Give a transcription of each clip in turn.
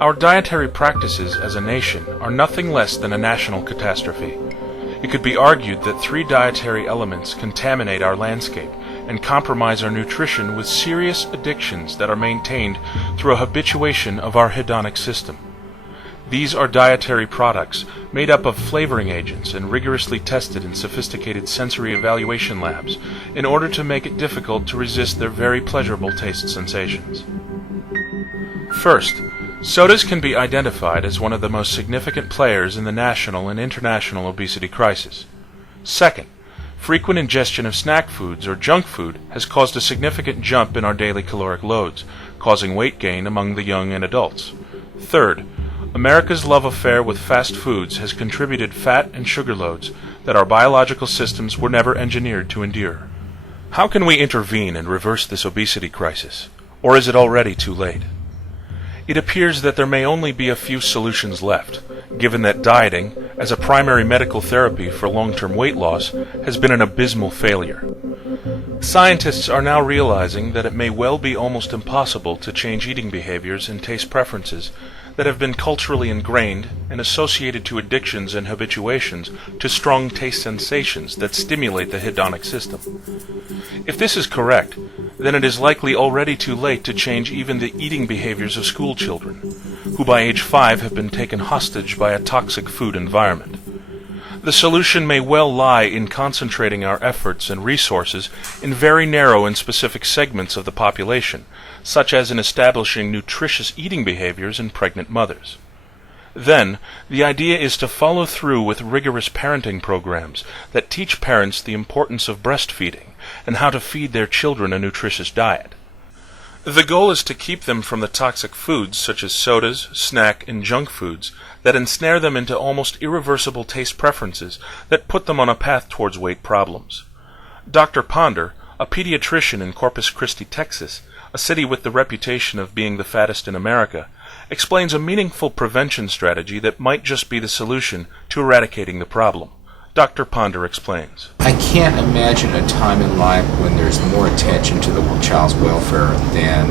Our dietary practices as a nation are nothing less than a national catastrophe. It could be argued that three dietary elements contaminate our landscape and compromise our nutrition with serious addictions that are maintained through a habituation of our hedonic system. These are dietary products made up of flavoring agents and rigorously tested in sophisticated sensory evaluation labs in order to make it difficult to resist their very pleasurable taste sensations. First, sodas can be identified as one of the most significant players in the national and international obesity crisis. Second, frequent ingestion of snack foods or junk food has caused a significant jump in our daily caloric loads, causing weight gain among the young and adults. Third, America's love affair with fast foods has contributed fat and sugar loads that our biological systems were never engineered to endure. How can we intervene and reverse this obesity crisis? Or is it already too late? It appears that there may only be a few solutions left, given that dieting, as a primary medical therapy for long-term weight loss, has been an abysmal failure. Scientists are now realizing that it may well be almost impossible to change eating behaviors and taste preferences that have been culturally ingrained and associated to addictions and habituations to strong taste sensations that stimulate the hedonic system. If this is correct, then it is likely already too late to change even the eating behaviors of school children, who by age 5 have been taken hostage by a toxic food environment. The solution may well lie in concentrating our efforts and resources in very narrow and specific segments of the population, such as in establishing nutritious eating behaviors in pregnant mothers. Then, the idea is to follow through with rigorous parenting programs that teach parents the importance of breastfeeding and how to feed their children a nutritious diet. The goal is to keep them from the toxic foods such as sodas, snack, and junk foods that ensnare them into almost irreversible taste preferences that put them on a path towards weight problems. Dr. Ponder, a pediatrician in Corpus Christi, Texas, a city with the reputation of being the fattest in America, explains a meaningful prevention strategy that might just be the solution to eradicating the problem. Dr. Ponder explains. I can't imagine a time in life when there's more attention to the child's welfare than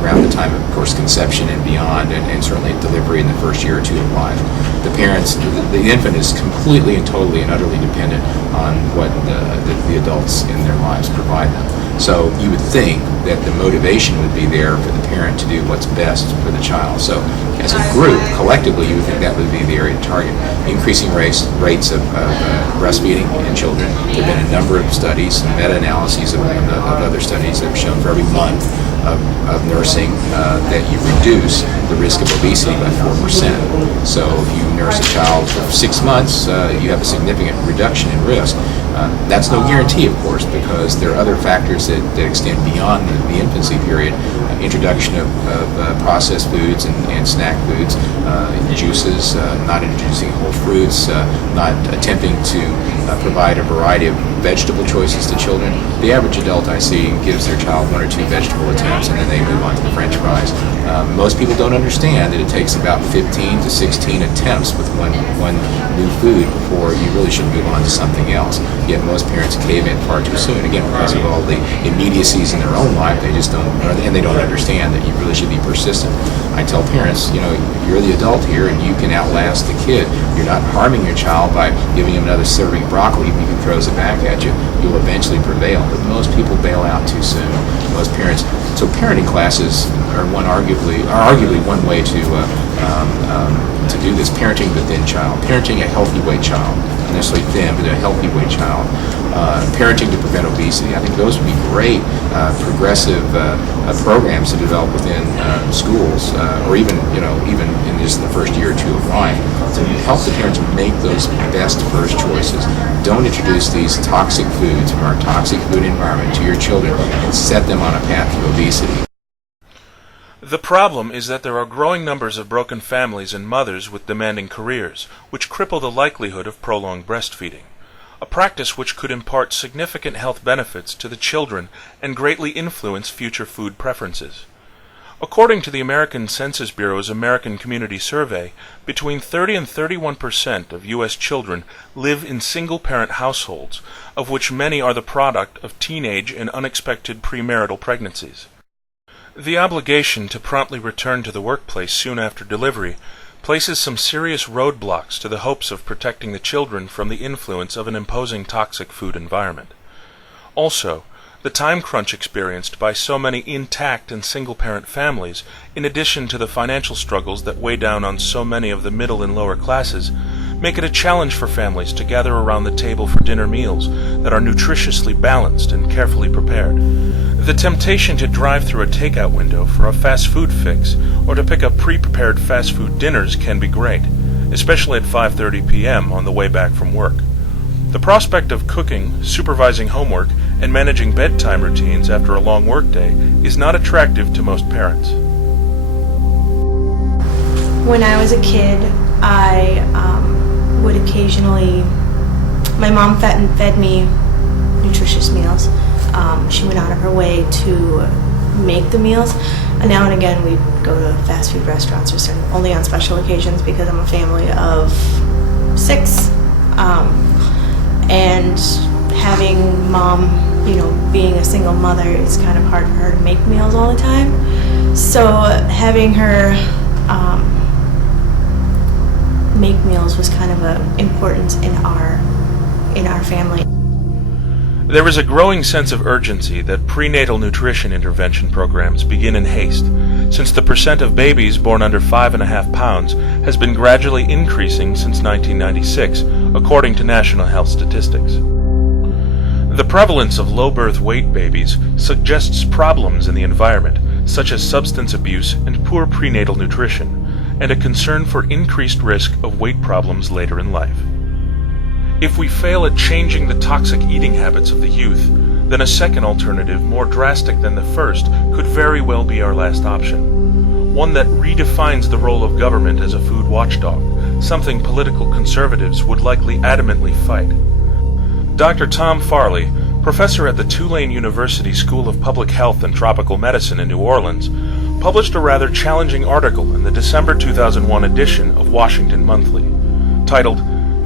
around the time of course conception and beyond, and certainly delivery in the first year or two of life. The parents, the infant is completely and totally and utterly dependent on what the adults in their lives provide them. So you would think that the motivation would be there for the parent to do what's best for the child. So as a group, collectively, you would think that would be the area to target. Increasing rates of breastfeeding in children. There have been a number of studies, meta-analyses of other studies that have shown for every month of nursing that you reduce the risk of obesity by 4%. So if you nurse a child for 6 months, you have a significant reduction in risk. That's no guarantee, of course, because there are other factors that extend beyond the infancy period. Introduction of processed foods and snack foods, juices, not introducing whole fruits, not attempting to provide a variety of vegetable choices to children. The average adult I see gives their child 1 or 2 vegetable attempts and then they move on to the French fries. Most people don't understand that it takes about 15 to 16 attempts with one new food before you really should move on to something else. Yet most parents cave in far too soon, again because of all the immediacies in their own life. They just don't, and they don't understand that you really should be persistent. I tell parents, you're the adult here and you can outlast the kid. You're not harming your child by giving him another serving of broccoli if he throws it back at you. You'll eventually prevail, but most people bail out too soon. Most parents, so parenting classes are arguably one way to do this. Parenting the thin child, parenting a healthy weight child, not necessarily thin, but a healthy weight child. Parenting to prevent obesity. I think those would be great progressive programs to develop within schools, or even in just the first year or two of life, to help the parents make those best first choices. Don't introduce these toxic foods from our toxic food environment to your children and set them on a path to obesity. The problem is that there are growing numbers of broken families and mothers with demanding careers, which cripple the likelihood of prolonged breastfeeding, a practice which could impart significant health benefits to the children and greatly influence future food preferences. According to the American Census Bureau's American Community Survey, between 30 and 31% of U.S. children live in single-parent households, of which many are the product of teenage and unexpected premarital pregnancies. The obligation to promptly return to the workplace soon after delivery places some serious roadblocks to the hopes of protecting the children from the influence of an imposing toxic food environment. Also, the time crunch experienced by so many intact and single-parent families, in addition to the financial struggles that weigh down on so many of the middle and lower classes, make it a challenge for families to gather around the table for dinner meals that are nutritiously balanced and carefully prepared. The temptation to drive through a takeout window for a fast food fix or to pick up pre-prepared fast food dinners can be great, especially at 5:30 p.m. on the way back from work. The prospect of cooking, supervising homework, and managing bedtime routines after a long workday is not attractive to most parents. When I was a kid, I would occasionally, my mom fed me nutritious meals. She went out of her way to make the meals. And now and again, we'd go to fast food restaurants or something, only on special occasions because I'm a family of 6. And having mom, being a single mother, it's kind of hard for her to make meals all the time. So having her make meals was kind of important in our family. There is a growing sense of urgency that prenatal nutrition intervention programs begin in haste, since the percent of babies born under 5.5 pounds has been gradually increasing since 1996, according to national health statistics. The prevalence of low birth weight babies suggests problems in the environment, such as substance abuse and poor prenatal nutrition, and a concern for increased risk of weight problems later in life. If we fail at changing the toxic eating habits of the youth, then a second alternative, more drastic than the first, could very well be our last option. One that redefines the role of government as a food watchdog, something political conservatives would likely adamantly fight. Dr. Tom Farley, professor at the Tulane University School of Public Health and Tropical Medicine in New Orleans, published a rather challenging article in the December 2001 edition of Washington Monthly, titled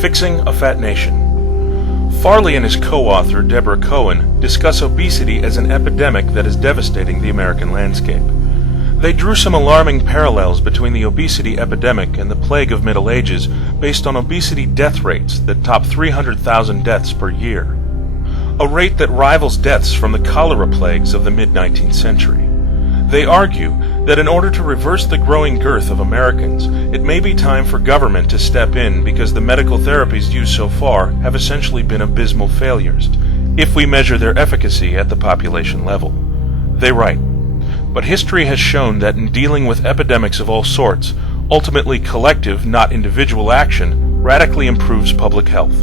Fixing a Fat Nation. Farley and his co-author, Deborah Cohen, discuss obesity as an epidemic that is devastating the American landscape. They drew some alarming parallels between the obesity epidemic and the plague of Middle Ages based on obesity death rates that top 300,000 deaths per year, a rate that rivals deaths from the cholera plagues of the mid-19th century. They argue that in order to reverse the growing girth of Americans, it may be time for government to step in because the medical therapies used so far have essentially been abysmal failures, if we measure their efficacy at the population level. They write, but history has shown that in dealing with epidemics of all sorts, ultimately collective, not individual action, radically improves public health.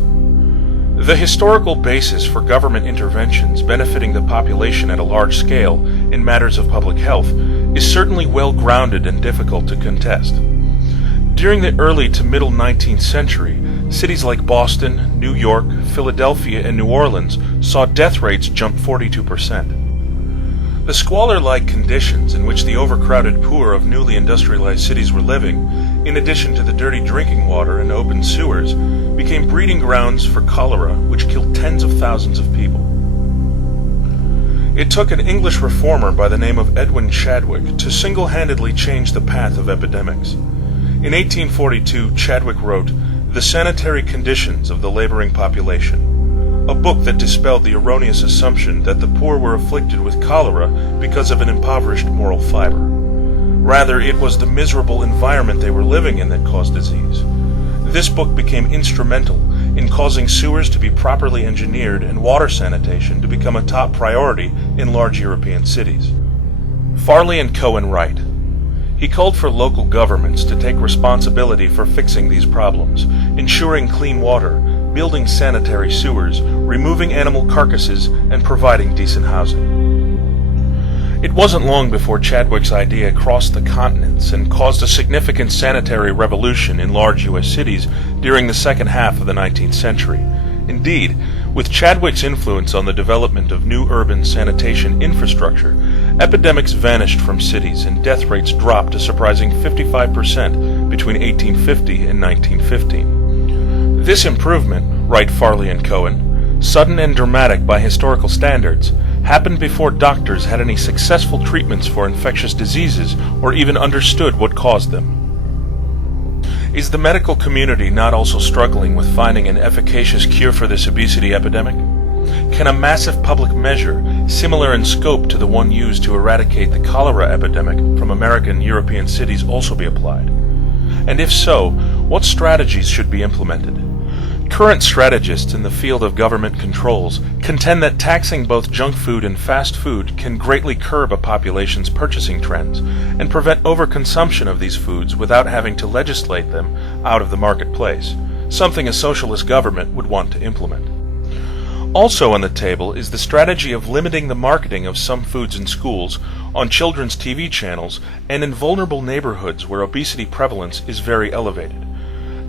The historical basis for government interventions benefiting the population at a large scale in matters of public health is certainly well grounded and difficult to contest. During the early to middle 19th century, cities like Boston, New York, Philadelphia, and New Orleans saw death rates jump 42%. The squalor-like conditions in which the overcrowded poor of newly industrialized cities were living, in addition to the dirty drinking water and open sewers, became breeding grounds for cholera, which killed tens of thousands of people. It took an English reformer by the name of Edwin Chadwick to single-handedly change the path of epidemics. In 1842, Chadwick wrote The Sanitary Conditions of the Laboring Population, a book that dispelled the erroneous assumption that the poor were afflicted with cholera because of an impoverished moral fiber. Rather, it was the miserable environment they were living in that caused disease. This book became instrumental in causing sewers to be properly engineered and water sanitation to become a top priority in large European cities. Farley and Cohen write, he called for local governments to take responsibility for fixing these problems, ensuring clean water, building sanitary sewers, removing animal carcasses, and providing decent housing. It wasn't long before Chadwick's idea crossed the continents and caused a significant sanitary revolution in large U.S. cities during the second half of the 19th century. Indeed, with Chadwick's influence on the development of new urban sanitation infrastructure, epidemics vanished from cities and death rates dropped a surprising 55% between 1850 and 1915. This improvement, write Farley and Cohen, sudden and dramatic by historical standards, happened before doctors had any successful treatments for infectious diseases or even understood what caused them. Is the medical community not also struggling with finding an efficacious cure for this obesity epidemic? Can a massive public measure, similar in scope to the one used to eradicate the cholera epidemic from American and European cities, also be applied? And if so, what strategies should be implemented? Current strategists in the field of government controls contend that taxing both junk food and fast food can greatly curb a population's purchasing trends and prevent overconsumption of these foods without having to legislate them out of the marketplace, something a socialist government would want to implement. Also on the table is the strategy of limiting the marketing of some foods in schools, on children's TV channels, and in vulnerable neighborhoods where obesity prevalence is very elevated.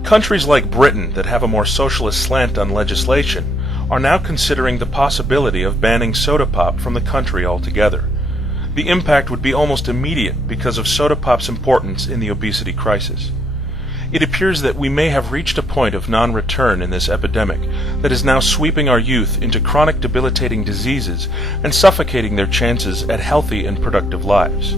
Countries like Britain that have a more socialist slant on legislation are now considering the possibility of banning soda pop from the country altogether. The impact would be almost immediate because of soda pop's importance in the obesity crisis. It appears that we may have reached a point of non-return in this epidemic that is now sweeping our youth into chronic debilitating diseases and suffocating their chances at healthy and productive lives.